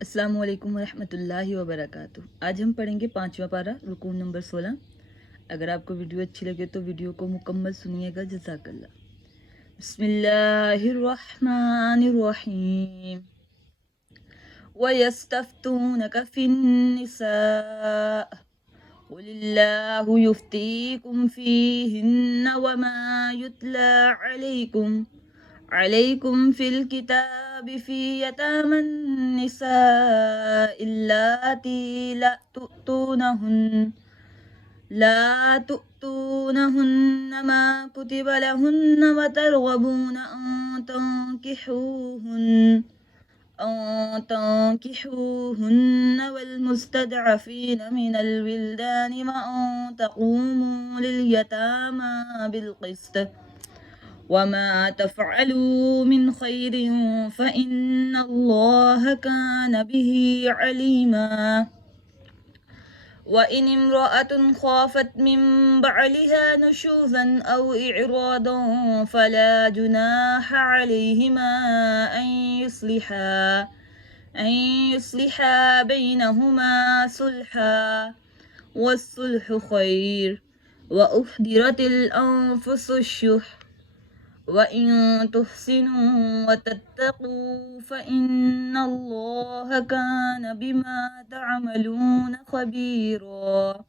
अस्सलाम वालेकुम वरहमतुल्लाहि वबरकातुह। आज हम पढ़ेंगे 5वां पारा रुकू नंबर 16। अगर आपको वीडियो अच्छी लगे तो वीडियो को मुकम्मल सुनिएगा। जज़ाकल्लाह। बिस्मिल्लाहिर्रहमानिर्रहीम। वयस्तफ्तूनक फिन्निसा कुलिल्लाहु युफ्तीकुम फीहिन्ना वमा युतला अलैकुम फिल किताबि फी यतामन निसा इल्लाती ला तु'तूनहुन्न मा कुतिबा लहुन्न व तरगबूना أن تنكحوهن والمستضعفين من الولدان وأن تقوموا لليتامى بالقسط وما تفعلوا من خير فإن الله كان به عليما. وإن امرأة خافت من بعلها نشوزا أو إعراضا فلا جناح عليهما أن يصلحا بينهما صلحا والصلح خير. وأحضرت الأنفس الشح وإن تحسنوا وتتقوا فإن الله كان بما تعملون خبيرا.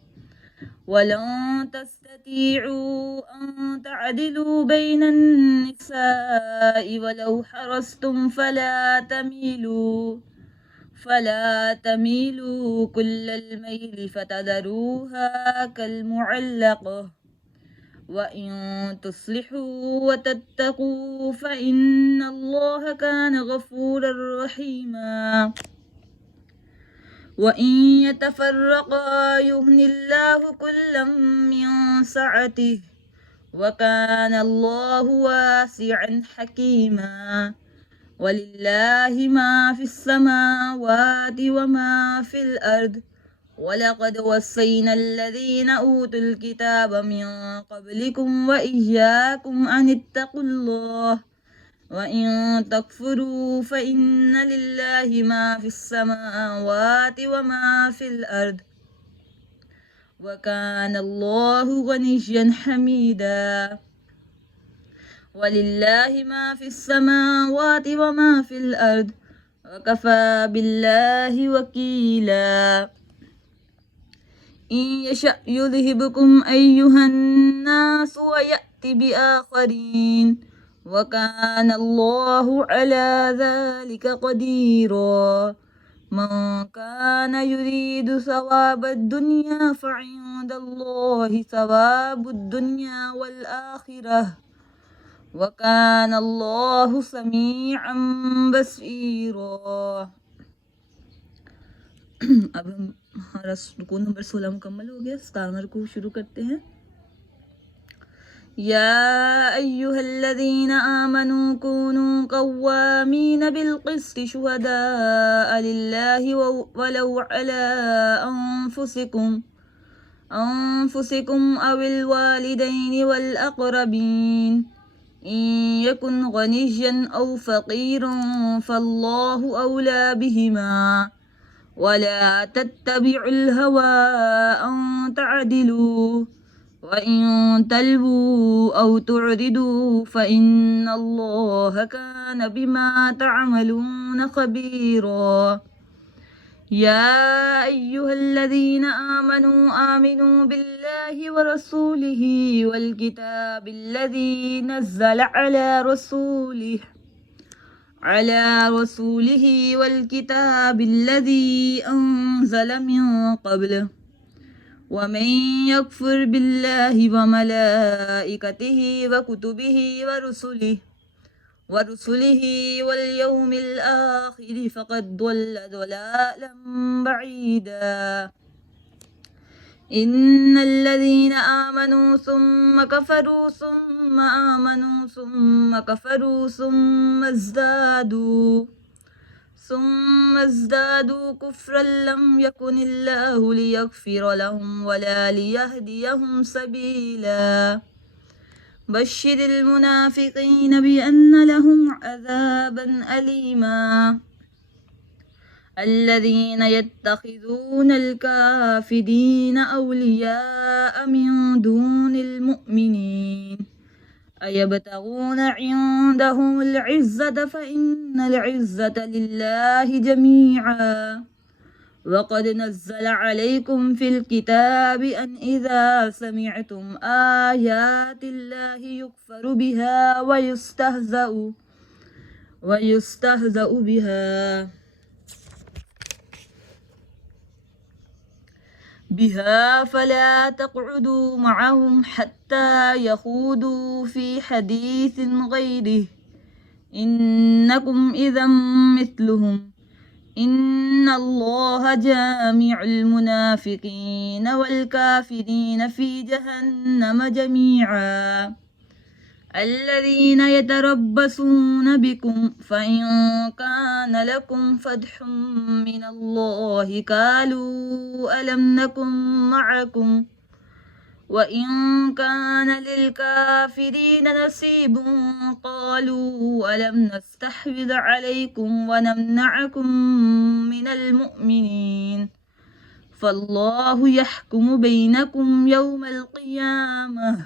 ولن تستطيعوا أن تعدلوا بين النساء ولو حرصتم فلا تميلوا كل الميل فتذروها كالمعلقة. وإن تصلحوا وتتقوا فإن الله كان غفورا رحيما. وإن يتفرقا يغن الله كلا من سعته وكان الله واسعا حكيما. ولله ما في السماوات وما في الأرض ولقد وصينا الذين أوتوا الكتاب من قبلكم وإياكم أن اتقوا الله وإن تكفروا فإن لله ما في السماوات وما في الأرض وكان الله غنيا حميدا. ولله ما في السماوات وما في الأرض وكفى بالله وكيلا. إن يشأ يذهبكم أيها الناس ويأتي بآخرين وكان الله على ذلك قديرا. من كان يريد ثواب الدنيا فعند الله ثواب الدنيا والآخرة وكان الله سميعا बसीरा। अब हमारा रुकू नंबर 16 मुकम्मल हो गया। 17वां रुकू शुरू करते हैं। या अय्युहल्लज़ीना आमनू कूनू कव्वामीन बिलक़िस्ति शुहदाअ लिल्लाहि वलौ अला अन्फुसिकुम अविल वालिदैनि वल अक़रबीन इन यकुन गनिय्यन औ फ़क़ीरन फ़ल्लाहु औला बिहिमा वला तत्तबिउल हवा अन तअदिलू वइन तल्वू औ तुअरिदू फ़इन्नल्लाह कान बिमा तअमलून खबीरा। या अय्युहल्लज़ीना आमनू आमिनू बिल्लाहि व रसूलिहि वल किताबिल्लज़ी नज़्ज़ला अला रसूलिहि वल किताबिल्लज़ी अनज़ल मिन क़ब्ल वमन यकफ़ुर बिल्लाहि व मलाइकतिहि व कुतुबिहि व रुसुलिहि वल यौमिल आखिर फ़क़द ضل ضلالا بعيدا। إن الذين آمنوا ثم كفروا ثم آمنوا ثم كفروا ثم ازدادوا كفرا لم يكن الله ليغفر لهم ولا ليهديهم سبيلا. بشر المنافقين بأن لهم عذابا أليما. الذين يتخذون الكافرين أولياء من دون المؤمنين أيبتغون عندهم العزة فإن العزة لله جميعا وقد نزل عليكم في الكتاب أن إذا سمعتم آيات الله يكفر بها ويستهزأ بها فلا تقعدوا معهم حتى يخوضوا في حديث غيره إنكم إذا مثلهم إن الله جامع المنافقين والكافرين في جهنم جميعا الذين يتربصون بكم فإن كان لكم فتح من الله قالوا ألم نكن معكم وإن كان للكافرين نصيب قالوا ألم نستحوذ عليكم ونمنعكم من المؤمنين فالله يحكم بينكم يوم القيامة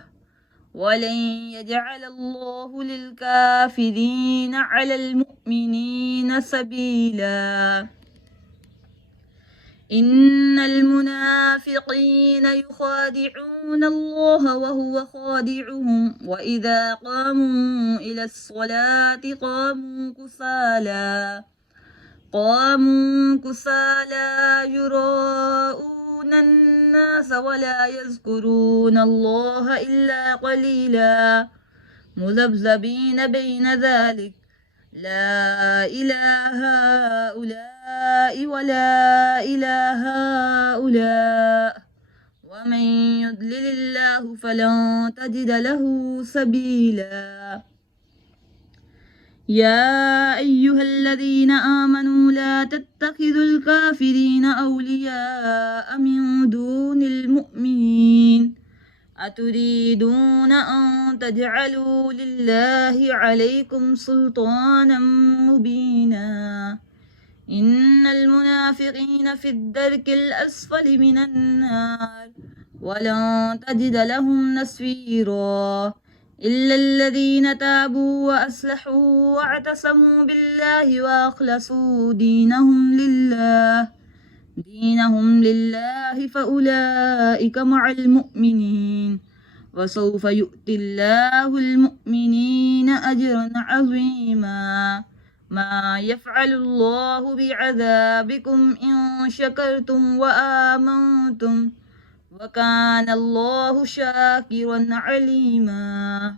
ولن يجعل الله للكافرين على المؤمنين سبيلا إن المنافقين يخادعون الله وهو خادعهم وإذا قاموا إلى الصلاة قاموا كسالى يراءون الناس ولا يذكرون الله إلا قليلا مذبذبين بين ذلك لا إله هؤلاء ولا إله هؤلاء ومن يضلل الله فلن تجد له سبيلا يا أيها الذين آمنوا لا تتخذوا الكافرين أولياء من دون المؤمنين أتريدون أن تجعلوا لله عليكم سلطانا مبينا إن المنافقين في الدرك الأسفل من النار ولن تجد لهم نصيرا إلا الذين تابوا وأصلحوا واعتصموا بالله وأخلصوا دينهم لله فأولئك مع المؤمنين وسوف يؤتي الله المؤمنين أجرا عظيما ما يفعل الله بعذابكم إن شكرتم وآمنتم وكان الله شاكرا عليما